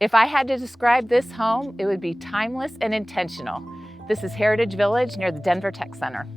If I had to describe this home, it would be timeless and intentional. This is Heritage Village near the Denver Tech Center.